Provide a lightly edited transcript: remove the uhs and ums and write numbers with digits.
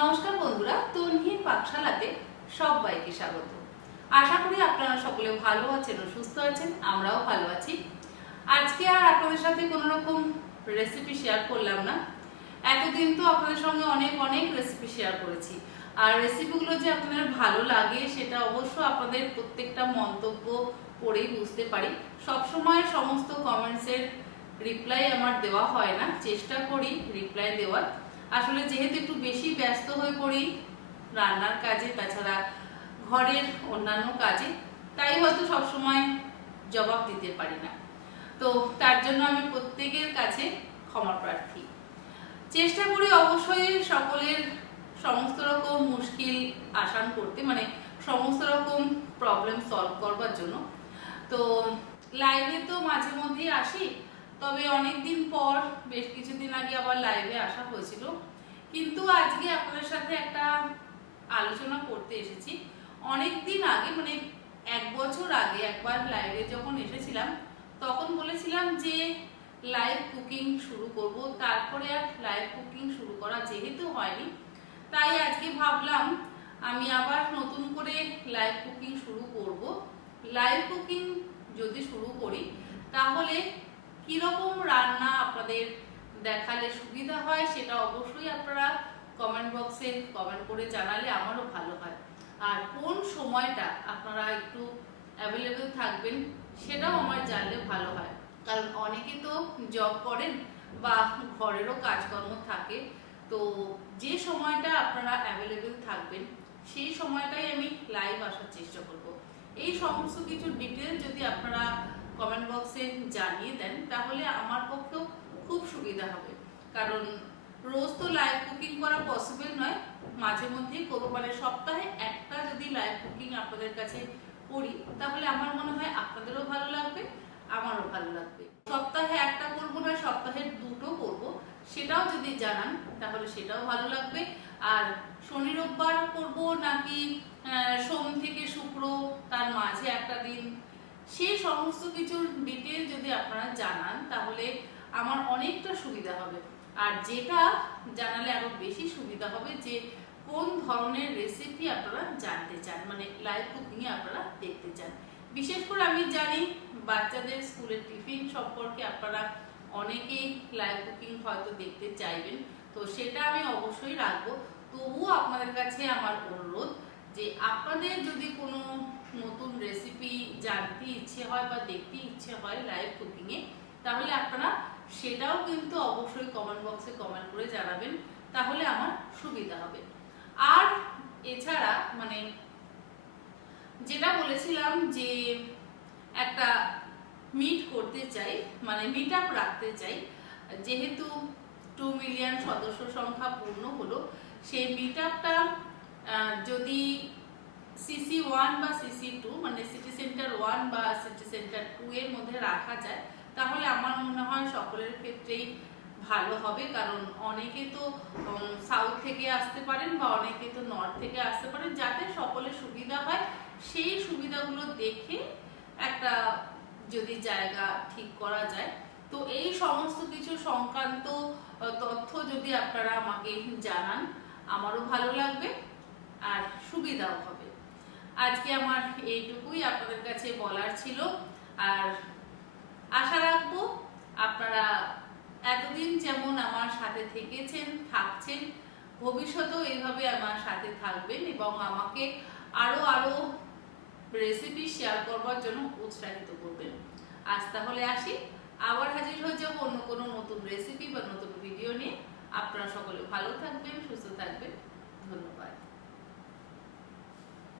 নমস্কার বন্ধুরা, তন্হির পাকশালাতে সবাইকে স্বাগত। আশা করি আপনারা সকলে ভালো আছেন ও সুস্থ আছেন, আমরাও ভালো আছি। আজকে আর আপনাদের সাথে কোনো রকম রেসিপি শেয়ার করলাম না। এতদিন তো আপনাদের সঙ্গে অনেক রেসিপি শেয়ার করেছি, আর রেসিপিগুলো যে আপনাদের ভালো লাগে সেটা অবশ্য আপনাদের প্রত্যেকটা মন্তব্য পড়েই বুঝতে পারি। সবসময় সমস্ত কমেন্টসের রিপ্লাই আমার দেওয়া হয় না, চেষ্টা করি রিপ্লাই দেওয়ার। আসলে যেহেতু একটু বেশি ব্যস্ত হয়ে পড়ি রান্নার কাজে, তাছাড়া ঘরের অন্যান্য কাজে, তাই হয়তো সবসময় জবাব দিতে পারি না। তো তার জন্য আমি প্রত্যেকের কাছে ক্ষমা প্রার্থী। চেষ্টা করি অবশ্যই সকলের সমস্ত রকম মুশকিল আসান করতে, মানে সমস্ত রকম প্রবলেম সলভ করবার জন্য। তো লাইভে তো মাঝে মধ্যেই আসি, তবে অনেকদিন পর বেশ কিছুদিন আগে আবার লাইভে আসা হয়েছিল। কিন্তু আজকে আপনাদের সাথে একটা আলোচনা করতে এসেছি। অনেকদিন আগে, মানে 1 বছর আগে একবার লাইভে যখন এসেছিলাম, তখন বলেছিলাম যে লাইভ কুকিং শুরু করব। তারপরে আর লাইভ কুকিং শুরু করা যেহেতু হয়নি, তাই আজকে ভাবলাম আমি আবার নতুন করে লাইভ কুকিং শুরু করব। লাইভ কুকিং যদি শুরু করি তাহলে কিরকম রান্না আপনাদের দেখালে সুবিধা হয় সেটা অবশ্যই আপনারা কমেন্ট বক্সে কমেন্ট করে জানালে আমারও ভালো হয়। আর কোন সময়টা আপনারা একটু অ্যাভেলেবেল থাকবেন সেটাও আমার জানলে ভালো হয়, কারণ অনেকে তো জব করেন বা ঘরেরও কাজকর্ম থাকে। তো যে সময়টা আপনারা অ্যাভেলেবেল থাকবেন সেই সময়টাই আমি লাইভ আসার চেষ্টা করব। এই সমস্ত কিছু ডিটেল যদি আপনারা কমেন্ট বক্সে জানিয়ে দেন তাহলে আমার পক্ষেও খুব সুবিধা হবে, কারণ রোজ তো লাইভ কুকিং করা পসিবল নয়। মাঝে মধ্যেই করবো, মানে সপ্তাহে একটা যদি লাইভ কুকিং আপনাদের কাছে করি তাহলে আমার মনে হয় আপনাদেরও ভালো লাগবে, আমারও ভালো লাগবে। সপ্তাহে একটা করবো না, সপ্তাহে 2টো করবো, সেটাও যদি জানান তাহলে সেটাও ভালো লাগবে। আর শনি রোববার করবো নাকি সোম থেকে শুক্র, তার মাঝে একটা দিন, সেই সমস্ত কিছুর ডিটেল যদি আপনারা জানান তাহলে আমার অনেকটা সুবিধা হবে। আর যেটা জানালে আরো বেশি সুবিধা হবে যে কোন ধরনের রেসিপি আপনারা জানতে চান, মানে লাইভ কুকিং এ আপনারা দেখতে চান। বিশেষ করে আমি জানি বাচ্চাদের স্কুলের টিফিন সম্পর্কে আপনারা অনেকেই লাইভ কুকিং হয়তো দেখতে চাইবেন, তো সেটা আমি অবশ্যই রাখবো। তবুও আপনাদের কাছে আমার অনুরোধ যে আপনাদের যদি কোনো নতুন রেসিপি জানতে ইচ্ছে হয় বা দেখতে ইচ্ছে হয় লাইভ কুকিং এ, তাহলে আপনারা সেটাও কিন্তু অবশ্যই কমেন্ট বক্সে কমেন্ট করে জানাবেন, তাহলে আমার সুবিধা হবে। আর এছাড়া মানে যেটা বলেছিলাম যে একটা মিট করতে চাই, মানে মিট আপ রাখতে চাই, যেহেতু 2 মিলিয়ন সদস্য সংখ্যা পূর্ণ হলো, সেই মিট আপটা যদি CC1 বা CC2 মানে সিটি সেন্টার 1 বা সিটি সেন্টার 2 এর মধ্যে রাখা যায় তাহলে আমার মনে হয় সকলের ক্ষেত্রেই ভালো হবে। কারণ অনেকে তো সাউথ থেকে আসতে পারেন বা অনেকে তো নর্থ থেকে আসতে পারেন, যাতে সকলের সুবিধা হয় সেই সুবিধাগুলো দেখে একটা যদি জায়গা ঠিক করা যায়। তো এই সমস্ত কিছু সংক্রান্ত তথ্য যদি আপনারা আমাকে জানান আমারও ভালো লাগবে আর সুবিধাও হবে। আজকে আমার এইটুকুই আপনাদের কাছে বলার ছিল। আর আশা রাখবো আপনারা এতদিন যেমন আমার সাথে থেকেছেন, থাকছেন, ভবিষ্যতেও এইভাবে আমার সাথে থাকবেন এবং আমাকে আরো রেসিপি শেয়ার করবার জন্য উৎসাহিত করবেন। আজ তাহলে আসি, আবার হাজির হয়ে যাবো অন্য কোনো নতুন রেসিপি বা নতুন ভিডিও নিয়ে। আপনারা সকলে ভালো থাকবেন, সুস্থ থাকবেন। ধন্যবাদ।